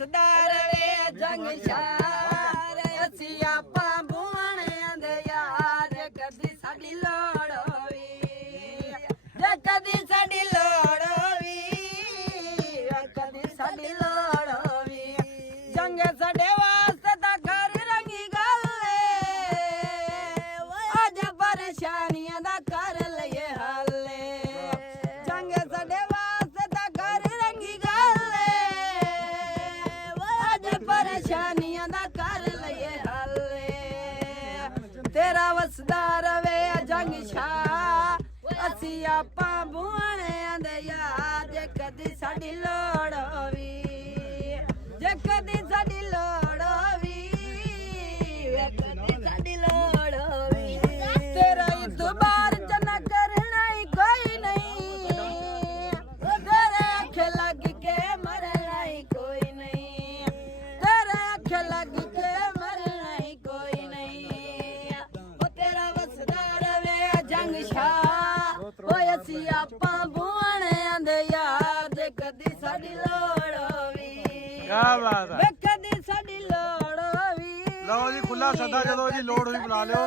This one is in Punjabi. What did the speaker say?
ਵਸਦਾ ਰਵੇ ਜੰਗ ਸ਼ਾਰ ਅਸੀਂ ਆਪਾਂ ਬੁਆਣਿਆਂ ਦੇ ਯਾਰ ਕਦੀ ਸਾਡੀ ਲੋੜ ਹੋਈ ਜੇ ਕਦੀ ਸਾਡੀ ਲੋੜ ਹੋਈ ਕਦੀ ਸਾਡੀ ਲੋੜ ਹੋਈ ਜੰਗ ਸਾਡੇ ਵਾਸਤੇ ਤਾਂ ਘਰ ਰੰਗੀ ਗੱਲ ਅੱਜ ਪਰੇਸ਼ਾਨੀਆਂ ਦਾ ਕਰ ਲਈਏ ਹੱਲੇ ਜੰਗ ਸਾਡੇ ਵਾਸਤੇ ਤਾਂ ਘਰ ਰੰਗੀ ਗੱਲ ਅੱਜ ਪਰੇਸ਼ਾਨੀਆਂ ਦਾ ਕਰ ਲਈਏ ਹੱਲੇ ਤੇਰਾ ਵਸਦਾ ਰਵੇ ਜੰਗ ਸ਼ਾਹ ਅਸੀਂ ਆਪਾਂ ਬੁਆਣਿਆਂ ਦੇ ਯਾਰ ਜੇ ਕਦੀ ਸਾਡੀ ਲੋੜ ਹੋਵੀ ਜੇ ਕਦੀ ਸਾਡੀ ਲੋੜ ਹੋਵੀ ਕਦੀ ਸਾਡੀ ਲੋੜ ਹੋਵੀ ਤੇਰਾ ਇਤਬਾਰ ਜਨਾ ਕਰਨਾ ਹੀ ਕੋਈ ਨਹੀਂ ਤੇਰੇ ਅੱਖ ਲੱਗ ਕੇ ਮਰਨਾ ਹੀ ਕੋਈ ਨਹੀਂ ਤੇਰੇ ਅੱਖ ਲੱਗ ਕੇ ਮਰਨਾ ਹੀ ਕੋਈ ਨਹੀਂ ਉਹ ਤੇਰਾ ਵਸਦਾ ਰਵੇ ਜੰਗ ਸ਼ਾਹ ਓਏ ਅਸੀਂ ਆਪਾਂ ਬੁਆਣਿਆਂ ਦੇ ਯਾਰ ਜੇ ਕਦੀ ਸਾਡੀ ਲੋੜ ਹੋਵੀ ਕਿਆ ਬਾਤ ਹੈ ਕਦੀ ਸਾਡੀ ਲੋੜ ਹੋਵੀ ਲਓ ਜੀ ਖੁੱਲਾ ਸੱਦਾ ਜਦੋਂ ਇਹਦੀ ਲੋੜ ਹੋਈ ਬੁਲਾ ਲਿਓ